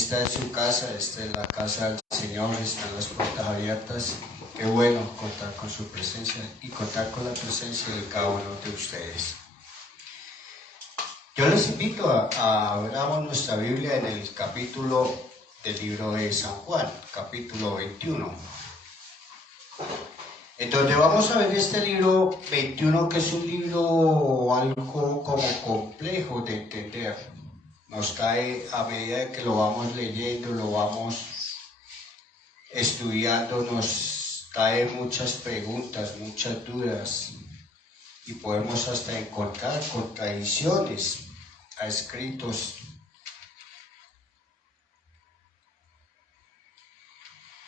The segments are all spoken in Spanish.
Esta es su casa, esta es la casa del Señor, están las puertas abiertas. Qué bueno contar con su presencia y contar con la presencia de cada uno de ustedes. Yo les invito a abramos nuestra Biblia en el capítulo del libro de San Juan, capítulo 21. En donde vamos a ver este libro 21, que es un libro algo como complejo de entender. Nos cae a medida que lo vamos leyendo, lo vamos estudiando, nos trae muchas preguntas, muchas dudas, y podemos hasta encontrar contradicciones a escritos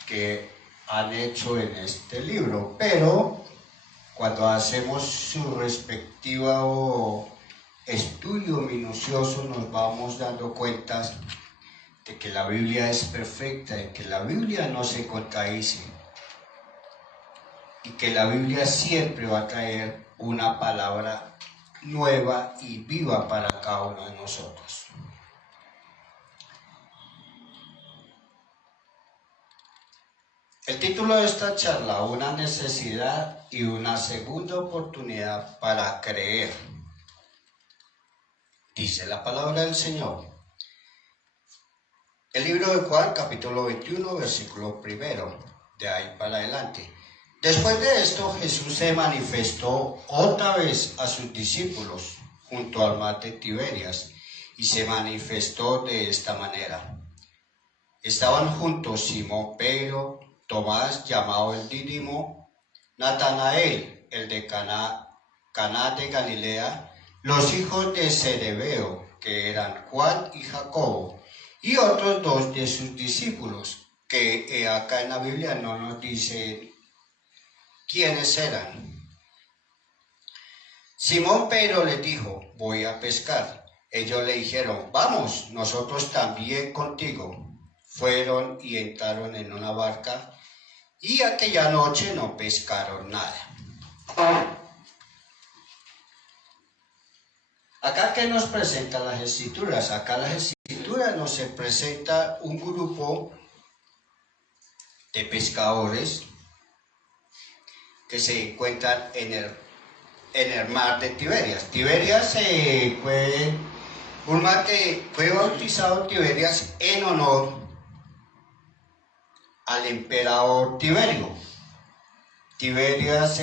que han hecho en este libro, pero cuando hacemos su respectivo estudio minucioso nos vamos dando cuenta de que la Biblia es perfecta, de que la Biblia no se contradice y que la Biblia siempre va a traer una palabra nueva y viva para cada uno de nosotros. El título de esta charla: una necesidad y una segunda oportunidad para creer. Dice la palabra del Señor. El libro de Juan, capítulo 21, versículo 1, de ahí para adelante. Después de esto, Jesús se manifestó otra vez a sus discípulos junto al mar de Tiberias, y se manifestó de esta manera. Estaban juntos Simón Pedro, Tomás, llamado el Dídimo, Natanael, el de Caná de Galilea, los hijos de Zebedeo, que eran Juan y Jacobo, y otros dos de sus discípulos, que acá en la Biblia no nos dice quiénes eran. Simón Pedro les dijo: voy a pescar. Ellos le dijeron: vamos, nosotros también contigo. Fueron y entraron en una barca, y aquella noche no pescaron nada. Acá, ¿qué nos presentan las Escrituras? Acá las Escrituras nos presenta un grupo de pescadores que se encuentran en el mar de Tiberias. Tiberias fue un mar que fue bautizado Tiberias en honor al emperador Tiberio. Tiberias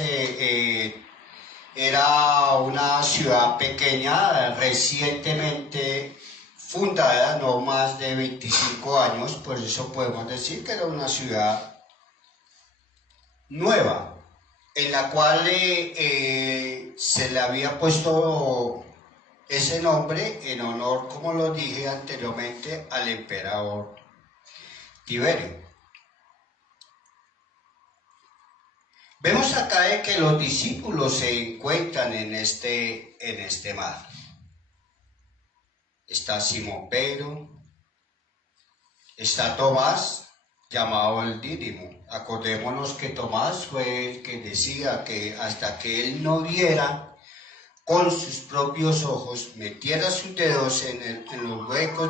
era una ciudad pequeña, recientemente fundada, no más de 25 años, por eso podemos decir que era una ciudad nueva, en la cual se le había puesto ese nombre en honor, como lo dije anteriormente, al emperador Tiberio. Vemos acá que los discípulos se encuentran en este mar. Está Simón Pedro, está Tomás, llamado el Dídimo. Acordémonos que Tomás fue el que decía que hasta que él no viera con sus propios ojos, metiera sus dedos en los huecos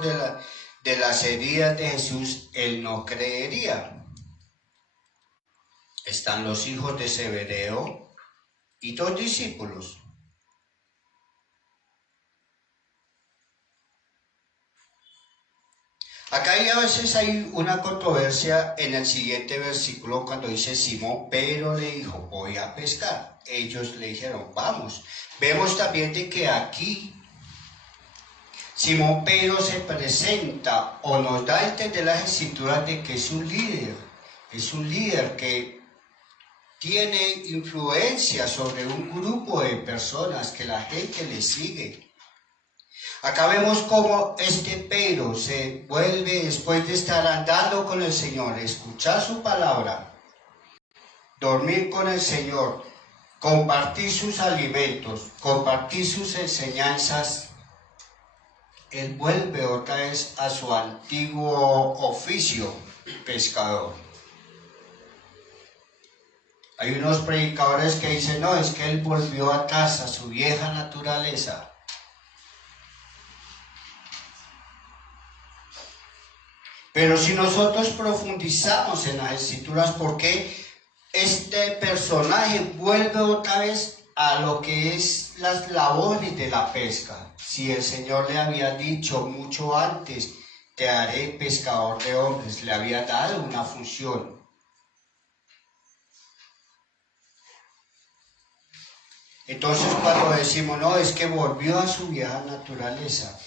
de las heridas de Jesús, él no creería. Están los hijos de Zebedeo y dos discípulos. Acá a veces hay una controversia en el siguiente versículo cuando dice: Simón Pedro le dijo: voy a pescar. Ellos le dijeron: vamos. Vemos también de que aquí Simón Pedro se presenta o nos da a entender las Escrituras de que es un líder que tiene influencia sobre un grupo de personas, que la gente le sigue. Acá vemos cómo este Pedro se vuelve, después de estar andando con el Señor, escuchar su palabra, dormir con el Señor, compartir sus alimentos, compartir sus enseñanzas, él vuelve otra vez a su antiguo oficio, pescador. Hay unos predicadores que dicen: no, es que él volvió atrás a su vieja naturaleza. Pero si nosotros profundizamos en las escrituras, ¿por qué este personaje vuelve otra vez a lo que es las labores de la pesca? Si el Señor le había dicho mucho antes, te haré pescador de hombres, le había dado una función. Entonces cuando decimos, no, es que volvió a su vieja naturaleza,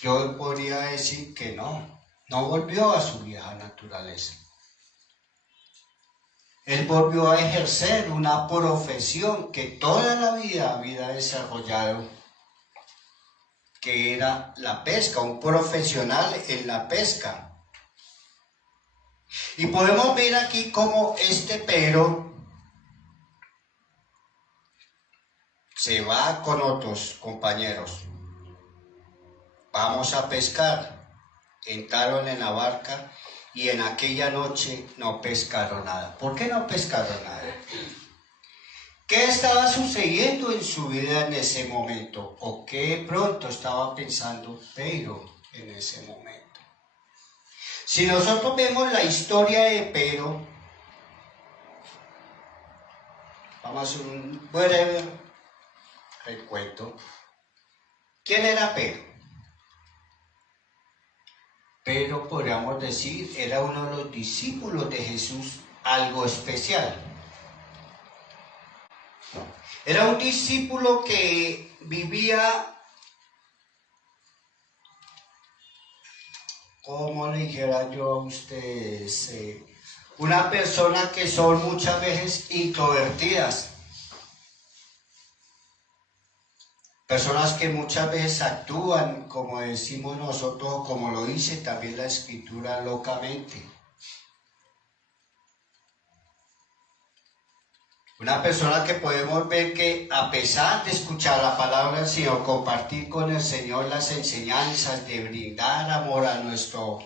yo podría decir que no volvió a su vieja naturaleza. Él volvió a ejercer una profesión que toda la vida había desarrollado, que era la pesca, un profesional en la pesca. Y podemos ver aquí cómo este Pedro se va con otros compañeros. Vamos a pescar. Entraron en la barca y en aquella noche no pescaron nada. ¿Por qué no pescaron nada? ¿Qué estaba sucediendo en su vida en ese momento? ¿O qué pronto estaba pensando Pedro en ese momento? Si nosotros vemos la historia de Pedro, vamos a hacer un breve recuento. ¿Quién era Pedro? Pedro, podríamos decir, era uno de los discípulos de Jesús, algo especial. Era un discípulo que vivía, ¿cómo le dijera yo a ustedes? Una persona que son muchas veces introvertidas. Personas que muchas veces actúan, como decimos nosotros, como lo dice también la Escritura, locamente. Una persona que podemos ver que a pesar de escuchar la palabra del Señor, compartir con el Señor las enseñanzas, de brindar amor a nuestro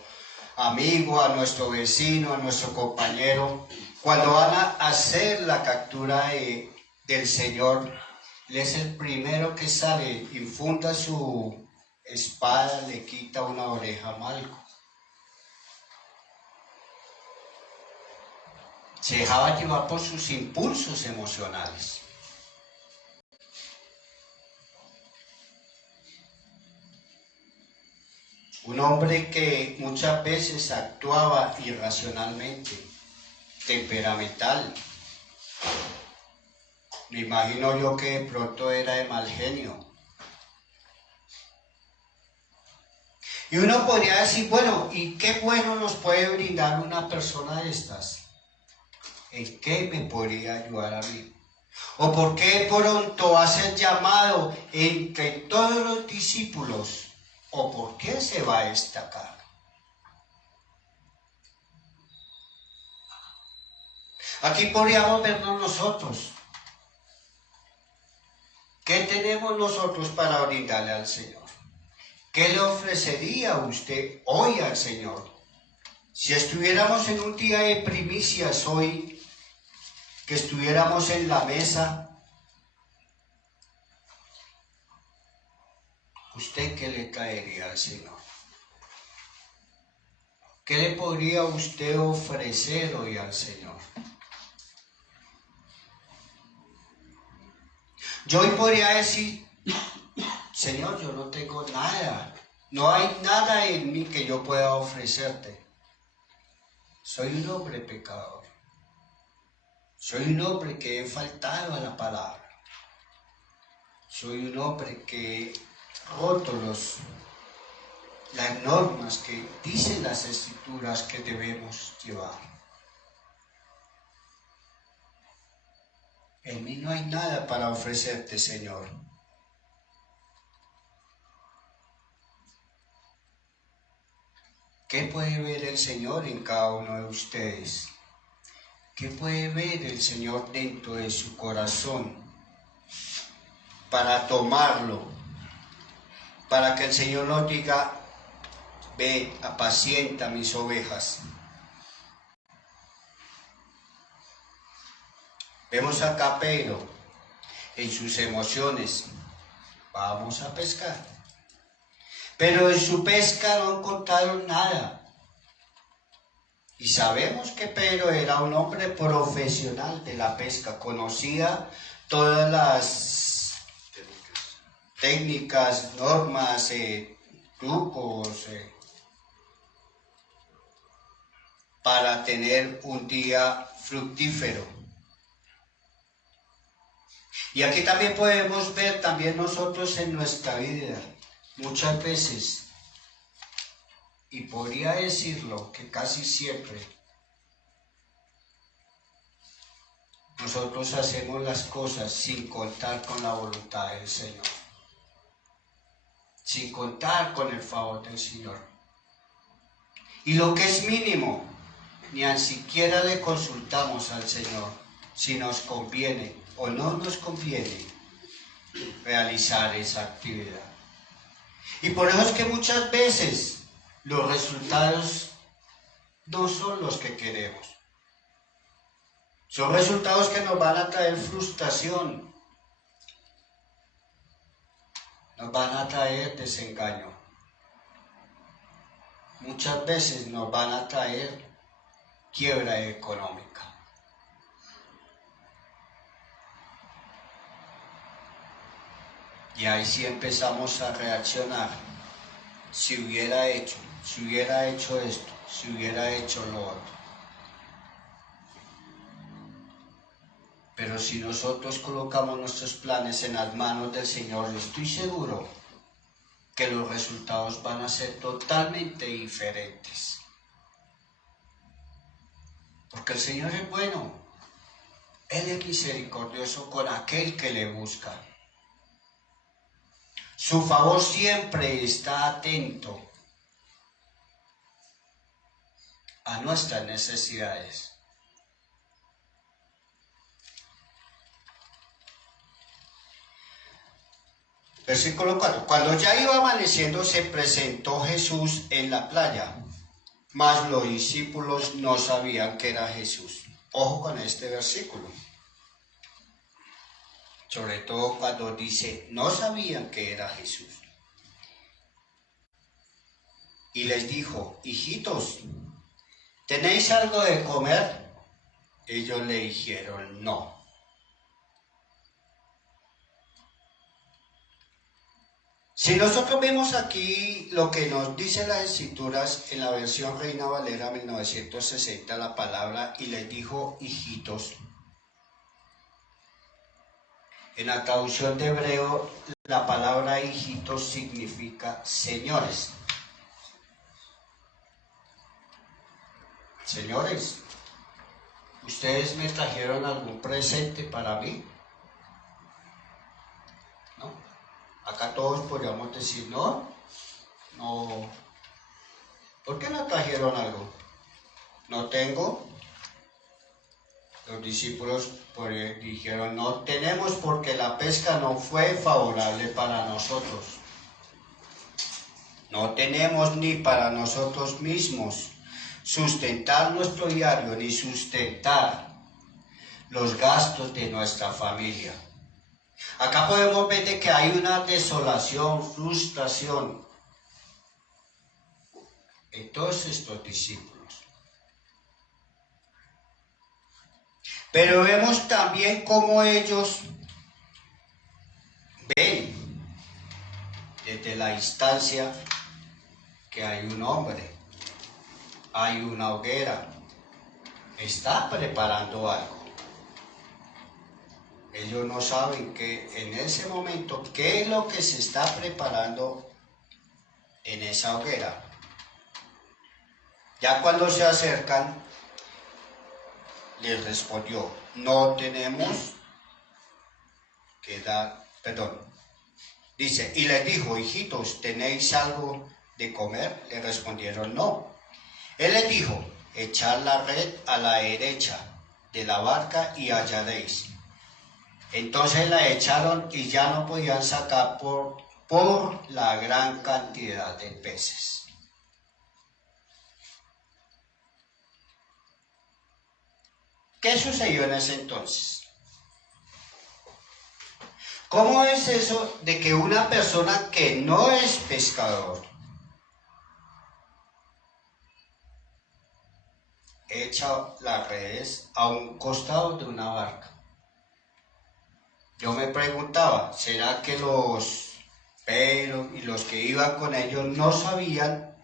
amigo, a nuestro vecino, a nuestro compañero, cuando van a hacer la captura del Señor, Él es el primero que sale, infunda su espada, le quita una oreja a Malco. Se dejaba llevar por sus impulsos emocionales. Un hombre que muchas veces actuaba irracionalmente, temperamental. Me imagino yo que de pronto era de mal genio. Y uno podría decir, bueno, ¿y qué bueno nos puede brindar una persona de estas? ¿En qué me podría ayudar a mí? ¿O por qué pronto hace el llamado entre todos los discípulos? ¿O por qué se va a destacar? Aquí podríamos vernos nosotros. ¿Qué tenemos nosotros para brindarle al Señor? ¿Qué le ofrecería usted hoy al Señor? Si estuviéramos en un día de primicias hoy, que estuviéramos en la mesa, ¿usted qué le caería al Señor? ¿Qué le podría usted ofrecer hoy al Señor? Yo hoy podría decir, Señor, yo no tengo nada, no hay nada en mí que yo pueda ofrecerte. Soy un hombre pecador. Soy un hombre que he faltado a la palabra. Soy un hombre que he roto las normas que dicen las Escrituras que debemos llevar. En mí no hay nada para ofrecerte, Señor. ¿Qué puede ver el Señor en cada uno de ustedes? ¿Qué puede ver el Señor dentro de su corazón para tomarlo? Para que el Señor nos diga, ve, apacienta mis ovejas. Vemos acá a Pedro en sus emociones. Vamos a pescar. pero en su pesca no encontraron nada. Y sabemos que Pedro era un hombre profesional de la pesca, conocía todas las técnicas, normas, trucos para tener un día fructífero. Y aquí también podemos ver también nosotros en nuestra vida, muchas veces, y podría decirlo que casi siempre, nosotros hacemos las cosas sin contar con la voluntad del Señor, sin contar con el favor del Señor. Y lo que es mínimo, ni tan siquiera le consultamos al Señor si nos conviene o no nos conviene realizar esa actividad. Y por eso es que muchas veces los resultados no son los que queremos. Son resultados que nos van a traer frustración, nos van a traer desengaño. Muchas veces nos van a traer quiebra económica. Y ahí sí empezamos a reaccionar. Si hubiera hecho esto, si hubiera hecho lo otro. Pero si nosotros colocamos nuestros planes en las manos del Señor, estoy seguro que los resultados van a ser totalmente diferentes. Porque el Señor es bueno. Él es misericordioso con aquel que le busca. Su favor siempre está atento a nuestras necesidades. Versículo 4. Cuando ya iba amaneciendo, se presentó Jesús en la playa, mas los discípulos no sabían que era Jesús. Ojo con este versículo. Sobre todo cuando dice, no sabían que era Jesús. Y les dijo, hijitos, ¿tenéis algo de comer? Ellos le dijeron, no. Si nosotros vemos aquí lo que nos dicen las escrituras en la versión Reina Valera 1960, la palabra, y les dijo, hijitos. En la traducción de hebreo, la palabra hijitos significa señores. Señores, ¿ustedes me trajeron algún presente para mí? ¿No? Acá todos podríamos decir, no. ¿Por qué no trajeron algo? No tengo. Los discípulos dijeron, no tenemos porque la pesca no fue favorable para nosotros. No tenemos ni para nosotros mismos sustentar nuestro diario, ni sustentar los gastos de nuestra familia. Acá podemos ver de que hay una desolación, frustración en todos estos discípulos. Pero vemos también cómo ellos ven desde la distancia que hay un hombre, hay una hoguera, está preparando algo. Ellos no saben que en ese momento, qué es lo que se está preparando en esa hoguera. Ya cuando se acercan, les respondió, no tenemos que dar, dice, y les dijo, hijitos, ¿tenéis algo de comer? Le respondieron, no. Él les dijo, echad la red a la derecha de la barca y hallaréis. Entonces la echaron y ya no podían sacar por la gran cantidad de peces. ¿Qué sucedió en ese entonces? ¿Cómo es eso de que una persona que no es pescador, echa las redes a un costado de una barca. Yo me preguntaba, ¿será que los Pedro y los que iban con ellos no sabían?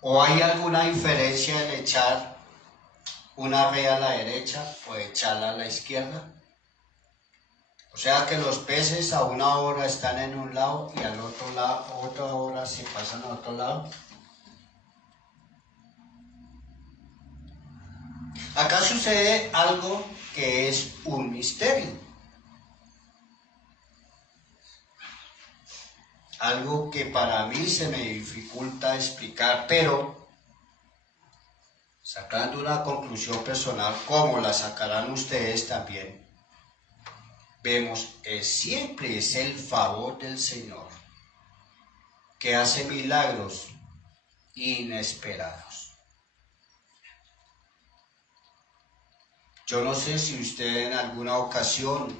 ¿O hay alguna diferencia en echar una red a la derecha o echarla a la izquierda? O sea que los peces a una hora están en un lado y al otro lado, otra hora se pasan a otro lado. Acá sucede algo que es un misterio. Algo que para mí se me dificulta explicar, pero sacando una conclusión personal, como la sacarán ustedes también, vemos que siempre es el favor del Señor que hace milagros inesperados. Yo no sé si usted en alguna ocasión,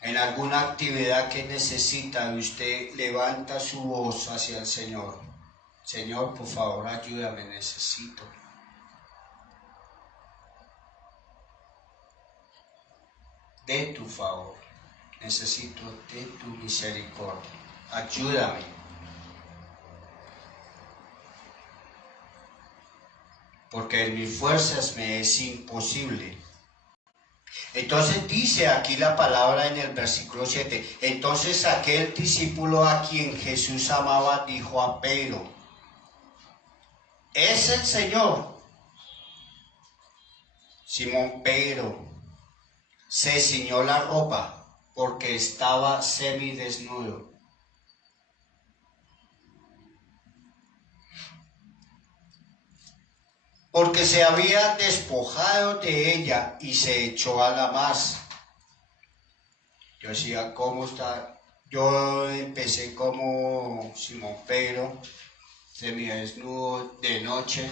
en alguna actividad que necesita, usted levanta su voz hacia el Señor. Señor, por favor, ayúdame, necesito. De tu favor, necesito de tu misericordia. Ayúdame. Porque en mis fuerzas me es imposible. Entonces dice aquí la palabra en el versículo 7. Entonces aquel discípulo a quien Jesús amaba dijo a Pedro: es el Señor. Simón Pedro se ciñó la ropa porque estaba semidesnudo. Porque se había despojado de ella y se echó a la mar. Yo decía, ¿cómo está? Yo empecé como Simón Pedro, semidesnudo de noche.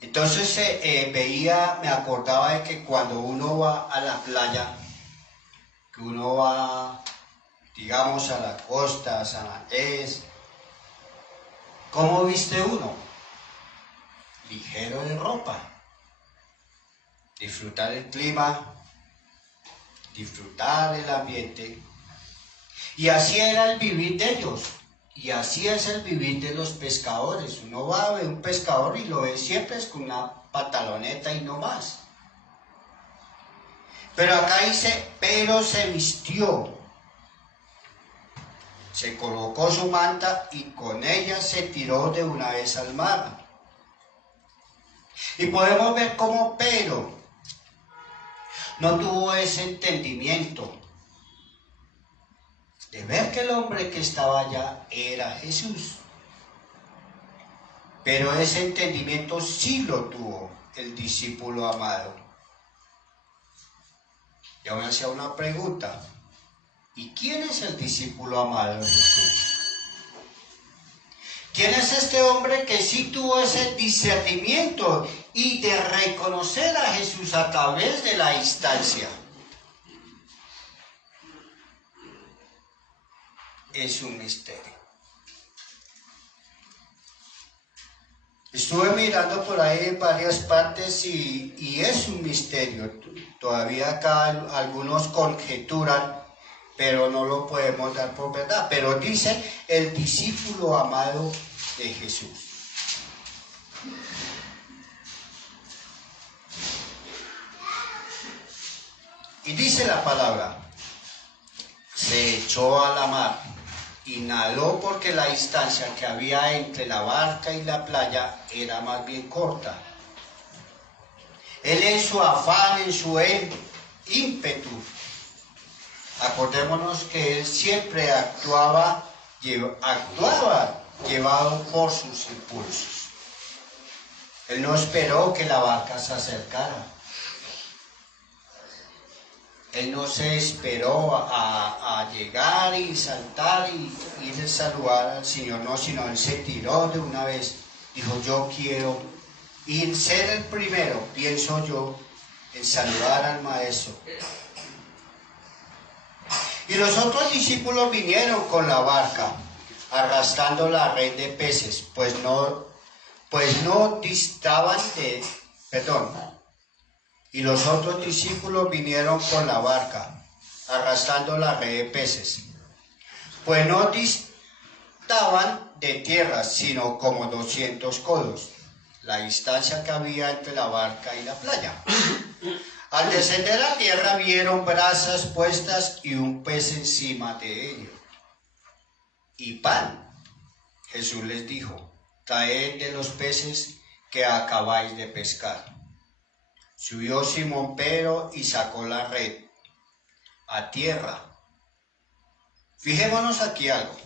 Entonces me acordaba de que cuando uno va a la playa, que uno va, digamos, a la costa, a San Andrés, ¿cómo viste uno? Ligero de ropa. Disfrutar el clima, disfrutar el ambiente. Y así era el vivir de ellos. Y así es el vivir de los pescadores. Uno va a ver un pescador y lo ve siempre es con una pantaloneta y no más. Pero acá dice, pero se vistió. Se colocó su manta y con ella se tiró de una vez al mar. Y podemos ver cómo Pedro no tuvo ese entendimiento de ver que el hombre que estaba allá era Jesús. Pero ese entendimiento sí lo tuvo el discípulo amado. Yo me hacía una pregunta. ¿Y quién es el discípulo amado de Jesús? ¿Quién es este hombre que sí tuvo ese discernimiento y de reconocer a Jesús a través de la instancia? Es un misterio. Estuve mirando por ahí en varias partes y es un misterio. Todavía acá algunos conjeturan, pero no lo podemos dar por verdad. Pero dice el discípulo amado de Jesús. Y dice la palabra, se echó a la mar y nadó porque la distancia que había entre la barca y la playa era más bien corta. Él en su afán, en su ímpetu, acordémonos que él siempre actuaba llevado por sus impulsos. Él no esperó que la barca se acercara. Él no se esperó a llegar y saltar y ir a saludar al Señor, no, sino él se tiró de una vez. Dijo, yo quiero ser el primero, pienso yo, en saludar al Maestro. Y los otros discípulos vinieron con la barca, arrastrando la red de peces, pues no distaban de, y los otros discípulos vinieron con la barca, arrastrando la red de peces, pues no distaban de tierra, sino como 200 codos, la distancia que había entre la barca y la playa. Al descender a tierra vieron brasas puestas y un pez encima de ellos, y pan. Jesús les dijo: traed de los peces que acabáis de pescar. Subió Simón Pedro y sacó la red a tierra. Fijémonos aquí algo.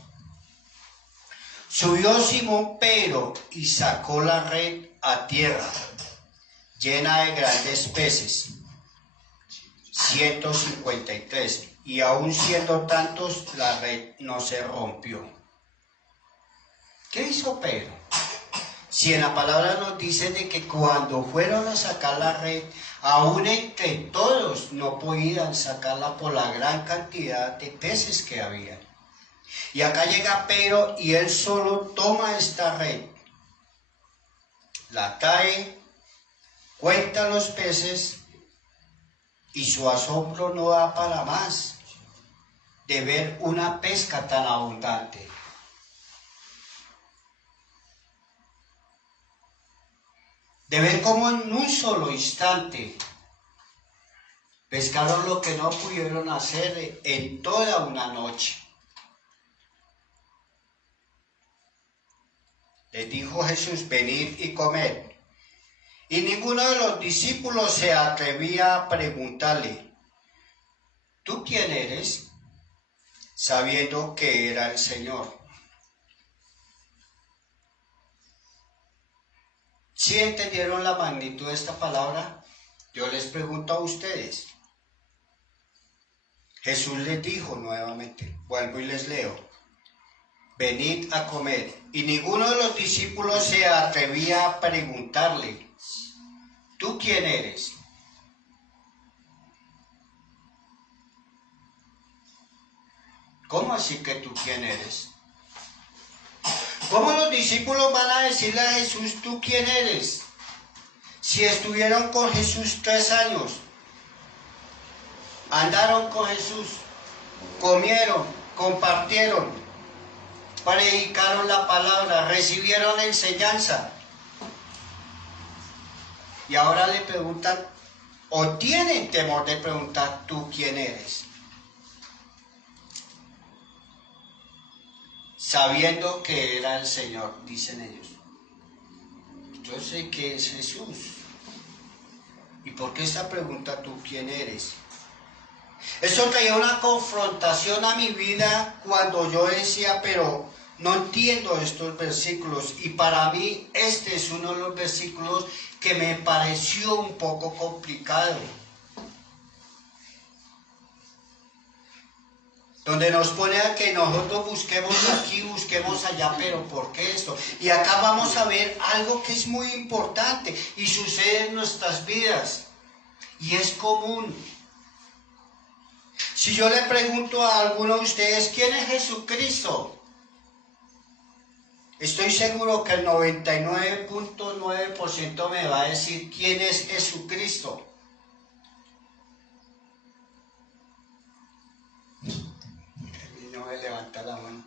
Subió Simón Pedro y sacó la red a tierra, llena de grandes peces, 153, y aun siendo tantos, la red no se rompió. ¿Qué hizo Pedro? Si en la palabra nos dice de que cuando fueron a sacar la red, aún entre todos no podían sacarla por la gran cantidad de peces que había. Y acá llega Pedro y él solo toma esta red, la trae, cuenta los peces y su asombro no da para más de ver una pesca tan abundante. De ver cómo en un solo instante pescaron lo que no pudieron hacer en toda una noche. Les dijo Jesús: venid y comed. Y ninguno de los discípulos se atrevía a preguntarle: ¿tú quién eres?, sabiendo que era el Señor. ¿Sí entendieron la magnitud de esta palabra? Yo les pregunto a ustedes. Jesús les dijo nuevamente, vuelvo y les leo: venid a comer. Y ninguno de los discípulos se atrevía a preguntarle: ¿tú quién eres? ¿Cómo así que tú quién eres? ¿Cómo los discípulos van a decirle a Jesús: ¿tú quién eres?, si estuvieron con Jesús 3 años, andaron con Jesús, comieron, compartieron, predicaron la palabra, recibieron enseñanza? Y ahora le preguntan, o tienen temor de preguntar: ¿tú quién eres?, sabiendo que era el Señor, dicen ellos. Yo sé que es Jesús. ¿Y por qué esta pregunta: ¿tú quién eres? Eso traía una confrontación a mi vida cuando yo decía: pero no entiendo estos versículos. Y para mí este es uno de los versículos que me pareció un poco complicado, donde nos pone a que nosotros busquemos aquí, busquemos allá, pero ¿por qué esto? Y acá vamos a ver algo que es muy importante y sucede en nuestras vidas, y es común. Si yo le pregunto a alguno de ustedes: ¿quién es Jesucristo?, estoy seguro que el 99.9% me va a decir quién es Jesucristo. No me levanta la mano,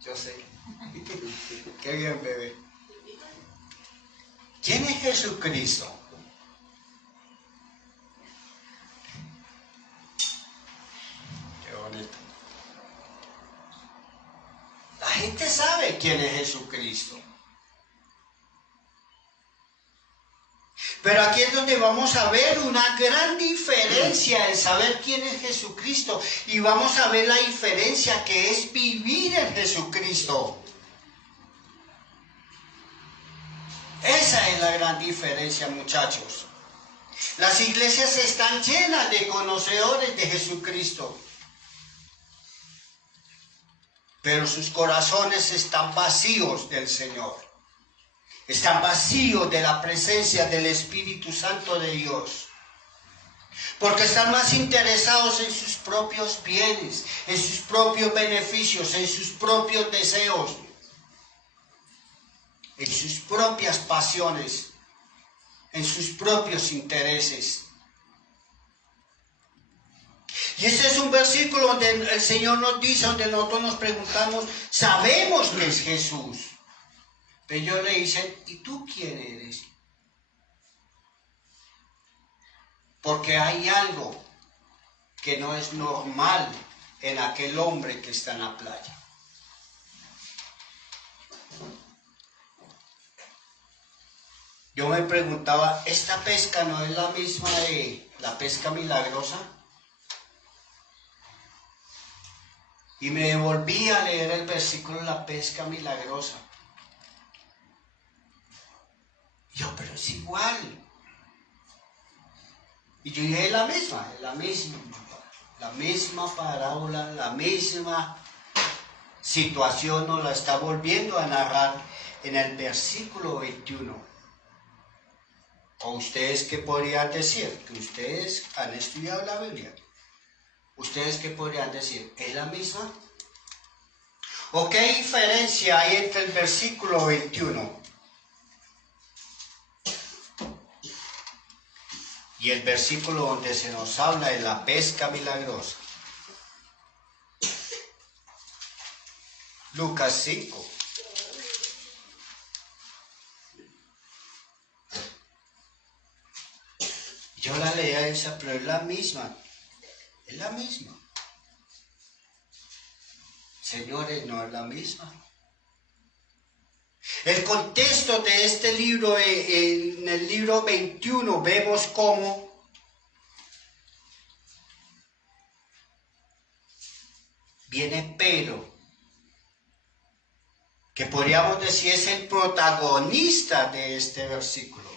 yo sé. Qué bien, bebé. ¿Quién es Jesucristo? Qué bonito. La gente sabe quién es Jesucristo. Pero aquí es donde vamos a ver una gran diferencia en saber quién es Jesucristo, y vamos a ver la diferencia que es vivir en Jesucristo. Esa es la gran diferencia, muchachos. Las iglesias están llenas de conocedores de Jesucristo, pero sus corazones están vacíos del Señor. Están vacíos de la presencia del Espíritu Santo de Dios. Porque están más interesados en sus propios bienes, en sus propios beneficios, en sus propios deseos, en sus propias pasiones, en sus propios intereses. Y ese es un versículo donde el Señor nos dice, donde nosotros nos preguntamos, sabemos que es Jesús. Pero ellos le dicen, ¿y tú quién eres? Porque hay algo que no es normal en aquel hombre que está en la playa. Yo me preguntaba, ¿esta pesca no es la misma de la pesca milagrosa? Y me volví a leer el versículo de la pesca milagrosa. Yo, pero es igual. Y yo dije, es la misma parábola, la misma situación nos la está volviendo a narrar en el versículo 21. ¿O ustedes qué podrían decir? Que ustedes han estudiado la Biblia. ¿Ustedes qué podrían decir? ¿Es la misma? ¿O qué diferencia hay entre el versículo 21 y el versículo donde se nos habla de la pesca milagrosa? Lucas 5. Yo la leía esa, pero es la misma. Es la misma. Señores, no es la misma. El contexto de este libro, en el libro 21, vemos cómo viene Pedro, que podríamos decir es el protagonista de este versículo.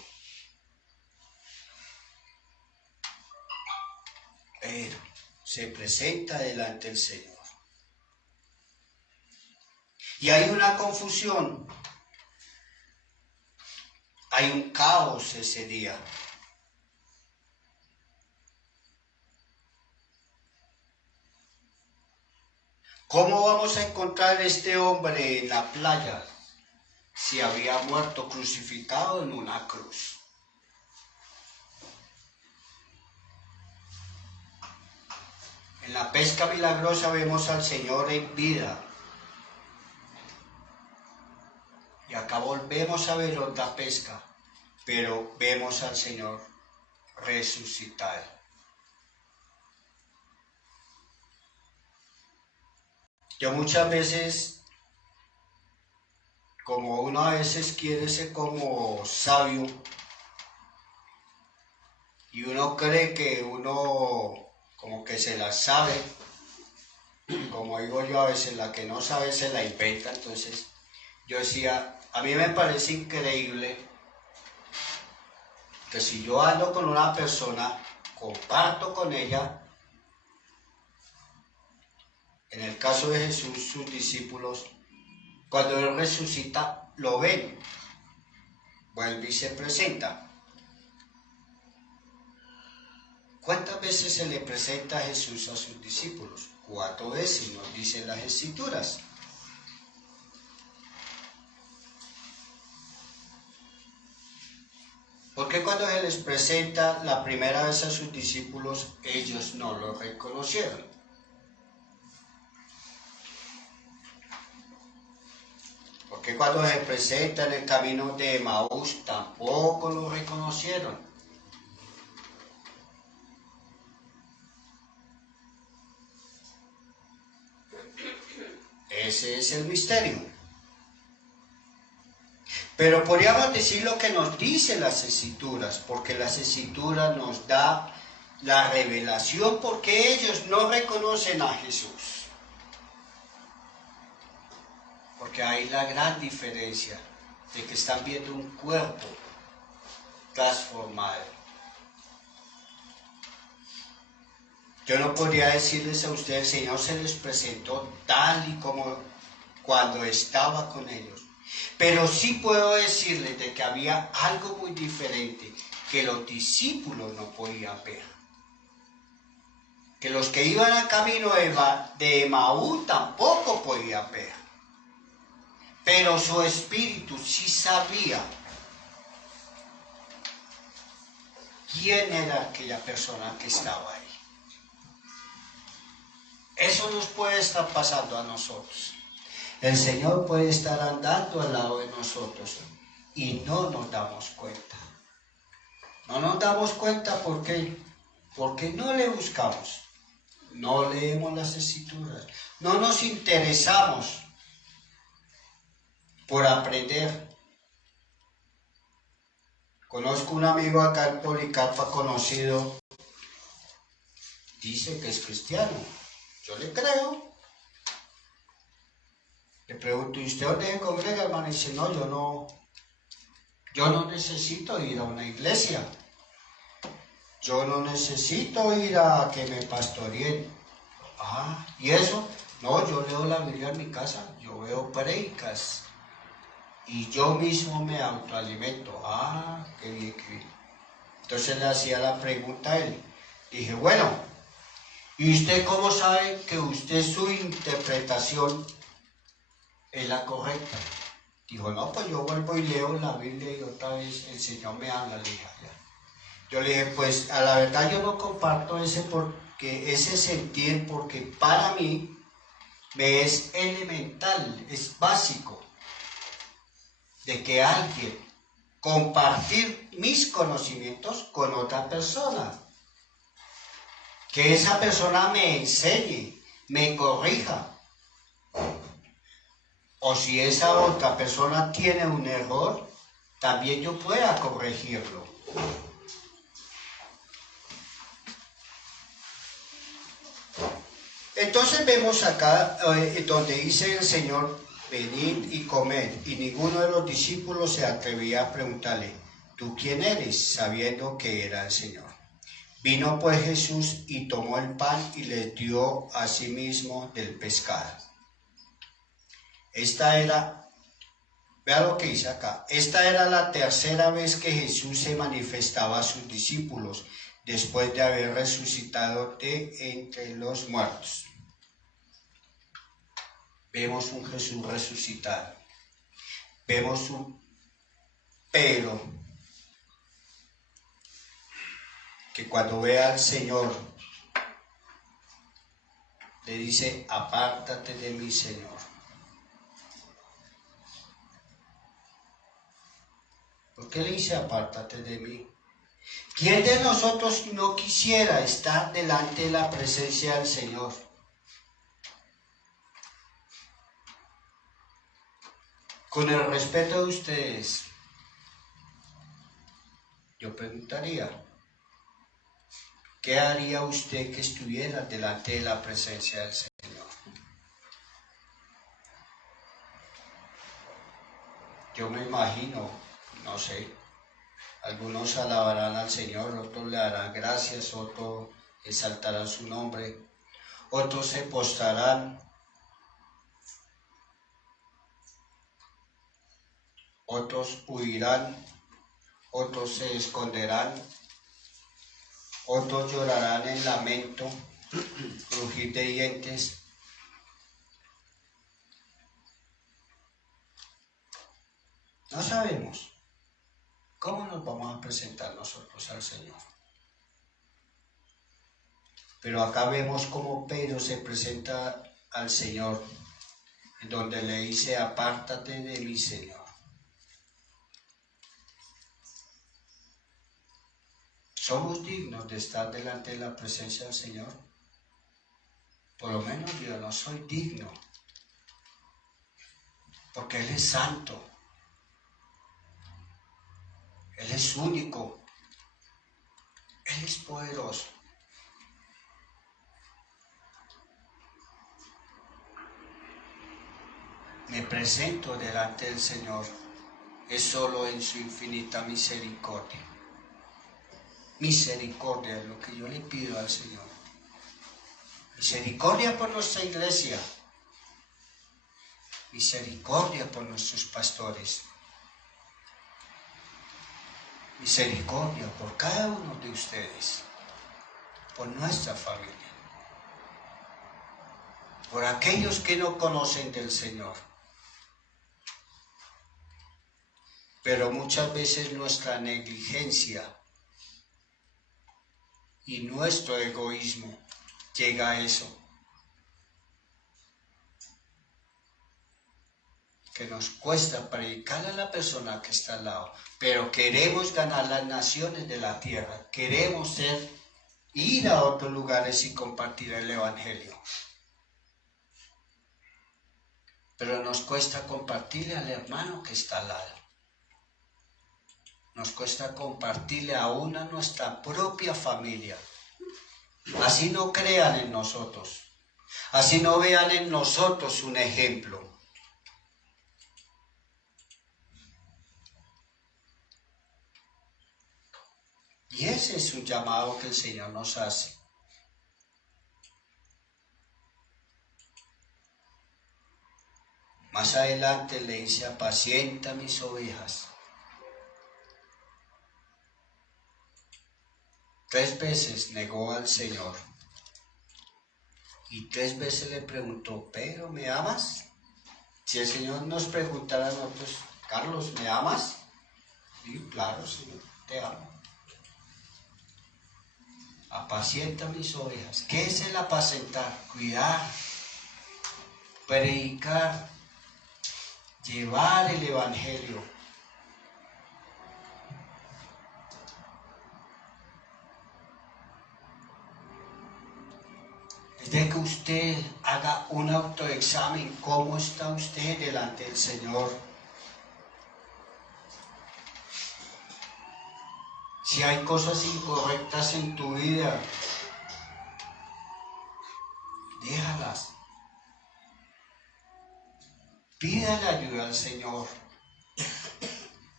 Pedro se presenta delante del Señor. Y hay una confusión. Hay un caos ese día. ¿Cómo vamos a encontrar a este hombre en la playa si había muerto crucificado en una cruz? En la pesca milagrosa vemos al Señor en vida. Y acá volvemos a ver otra pesca, pero vemos al Señor resucitado. Yo muchas veces, como uno a veces quiere ser como sabio, y uno cree que uno como que se la sabe, como digo yo a veces, la que no sabe se la inventa. Entonces yo decía, a mí me parece increíble que si yo ando con una persona, comparto con ella, en el caso de Jesús, sus discípulos, cuando Él resucita, lo ven, vuelve y se presenta. ¿Cuántas veces se le presenta a Jesús a sus discípulos? 4 veces, nos dicen las Escrituras. ¿Por qué cuando se les presenta la primera vez a sus discípulos, ellos no lo reconocieron? ¿Por qué cuando se presenta en el camino de Emaús, tampoco lo reconocieron? Ese es el misterio. Pero podríamos decir lo que nos dicen las Escrituras, porque las Escrituras nos da la revelación porque ellos no reconocen a Jesús. Porque hay la gran diferencia de que están viendo un cuerpo transformado. Yo no podría decirles a ustedes, el Señor se les presentó tal y como cuando estaba con ellos. Pero sí puedo decirles de que había algo muy diferente que los discípulos no podían ver. que los que iban a camino de Emaú tampoco podían ver. Pero su espíritu sí sabía quién era aquella persona que estaba ahí. Eso nos puede estar pasando a nosotros. El Señor puede estar andando al lado de nosotros y no nos damos cuenta. No nos damos cuenta porque no le buscamos, no leemos las escrituras, no nos interesamos por aprender. Conozco un amigo acá en Policarpa conocido, dice que es cristiano, yo le creo. Le pregunto, ¿y usted dónde se congrega, hermano? Y dice, no, yo no necesito ir a una iglesia. Yo no necesito ir a que me pastoreen. Ah, ¿y eso? No, yo leo la Biblia en mi casa, yo veo predicas y yo mismo me autoalimento. Ah, qué bien, qué bien. Entonces le hacía la pregunta a él. Dije, bueno, ¿y usted cómo sabe que su interpretación es la correcta? Dijo, no, pues yo vuelvo y leo la Biblia y otra vez el Señor me habla. Le dije, ya. Yo le dije, pues a la verdad yo no comparto ese sentir, porque para mí me es elemental, es básico, de que alguien compartir mis conocimientos con otra persona, que esa persona me enseñe, me corrija, o si esa otra persona tiene un error, también yo pueda corregirlo. Entonces vemos acá donde dice el Señor, venid y comed, y ninguno de los discípulos se atrevía a preguntarle, ¿tú quién eres?, sabiendo que era el Señor. Vino pues Jesús y tomó el pan y les dio a sí mismo del pescado. Vea lo que dice acá, esta era la tercera vez que Jesús se manifestaba a sus discípulos, después de haber resucitado de entre los muertos. Vemos un Jesús resucitado. Vemos un Pedro que cuando ve al Señor le dice, apártate de mí, Señor. ¿Por qué le dice apártate de mí? ¿Quién de nosotros no quisiera estar delante de la presencia del Señor? Con el respeto de ustedes, yo preguntaría, ¿qué haría usted que estuviera delante de la presencia del Señor? Yo me imagino, no sé, algunos alabarán al Señor, otros le darán gracias, otros exaltarán su nombre, otros se postrarán, otros huirán, otros se esconderán, otros llorarán en lamento, crujir de dientes. No sabemos cómo nos vamos a presentar nosotros al Señor. Pero acá vemos cómo Pedro se presenta al Señor, en donde le dice, apártate de mí, Señor. ¿Somos dignos de estar delante de la presencia del Señor? Por lo menos yo no soy digno, porque Él es santo, Él es único, Él es poderoso. Me presento delante del Señor, es solo en su infinita misericordia. Misericordia es lo que yo le pido al Señor. Misericordia por nuestra iglesia. Misericordia por nuestros pastores. Misericordia por cada uno de ustedes. Por nuestra familia. por aquellos que no conocen del Señor. Pero muchas veces nuestra negligencia y nuestro egoísmo llega a eso. Que nos cuesta predicar a la persona que está al lado, pero queremos ganar las naciones de la tierra, queremos ir a otros lugares y compartir el Evangelio. Pero nos cuesta compartirle al hermano que está al lado. Nos cuesta compartirle aún a nuestra propia familia. Así no crean en nosotros, así no vean en nosotros un ejemplo. Y ese es un llamado que el Señor nos hace. Más adelante le dice: apacienta mis ovejas. 3 veces negó al Señor. Y 3 veces le preguntó: ¿pero me amas? Si el Señor nos preguntara a nosotros: Carlos, ¿me amas? Sí, claro, Señor, te amo. Apacienta mis ovejas. ¿Qué es el apacentar? Cuidar, predicar, llevar el Evangelio. Es de que usted haga un autoexamen. ¿Cómo está usted delante del Señor? Si hay cosas incorrectas en tu vida, déjalas. Pídale ayuda al Señor.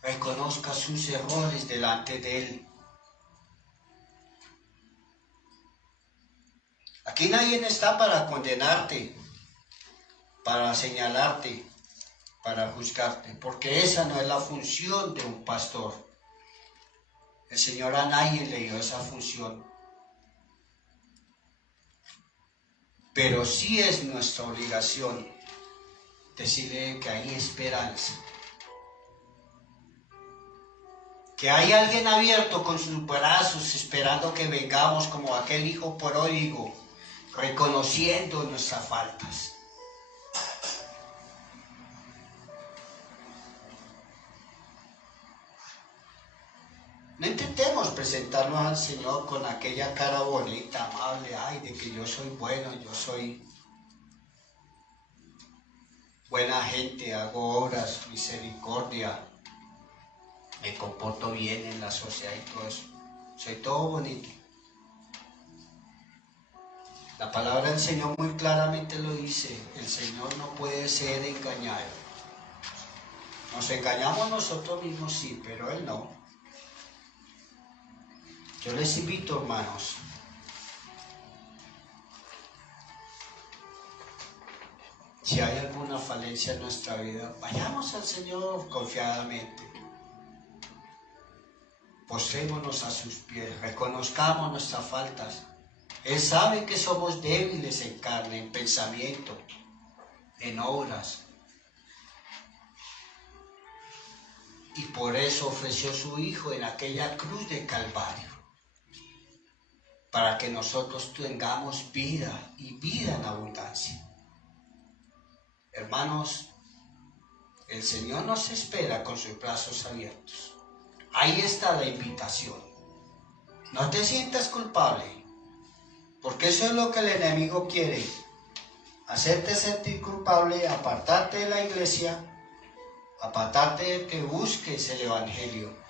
Reconozca sus errores delante de Él. Aquí nadie está para condenarte, para señalarte, para juzgarte, porque esa no es la función de un pastor. El Señor a nadie le dio esa función. Pero sí es nuestra obligación decirle que hay esperanza. Que hay alguien abierto con sus brazos esperando que vengamos como aquel hijo pródigo, reconociendo nuestras faltas. No intentemos presentarnos al Señor con aquella cara bonita, amable, ay, de que yo soy bueno, yo soy buena gente, hago obras, misericordia, me comporto bien en la sociedad y todo eso. Soy todo bonito. La palabra del Señor muy claramente lo dice: el Señor no puede ser engañado. Nos engañamos nosotros mismos, sí, pero Él no. Yo les invito, hermanos, si hay alguna falencia en nuestra vida, vayamos al Señor confiadamente. Postrémonos a sus pies, reconozcamos nuestras faltas. Él sabe que somos débiles en carne, en pensamiento, en obras. Y por eso ofreció su Hijo en aquella cruz de Calvario, para que nosotros tengamos vida y vida en abundancia. Hermanos, el Señor nos espera con sus brazos abiertos. Ahí está la invitación. No te sientas culpable, porque eso es lo que el enemigo quiere: hacerte sentir culpable, apartarte de la iglesia, apartarte de que busques el Evangelio.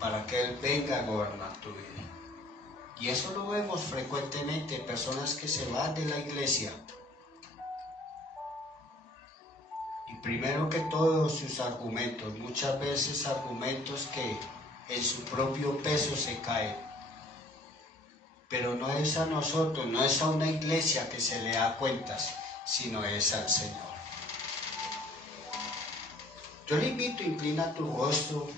Para que Él venga a gobernar tu vida. Y eso lo vemos frecuentemente en personas que se van de la iglesia. Y primero que todo, sus argumentos, muchas veces argumentos que en su propio peso se caen. Pero no es a nosotros, no es a una iglesia que se le da cuentas, sino es al Señor. Yo le invito: inclina tu rostro.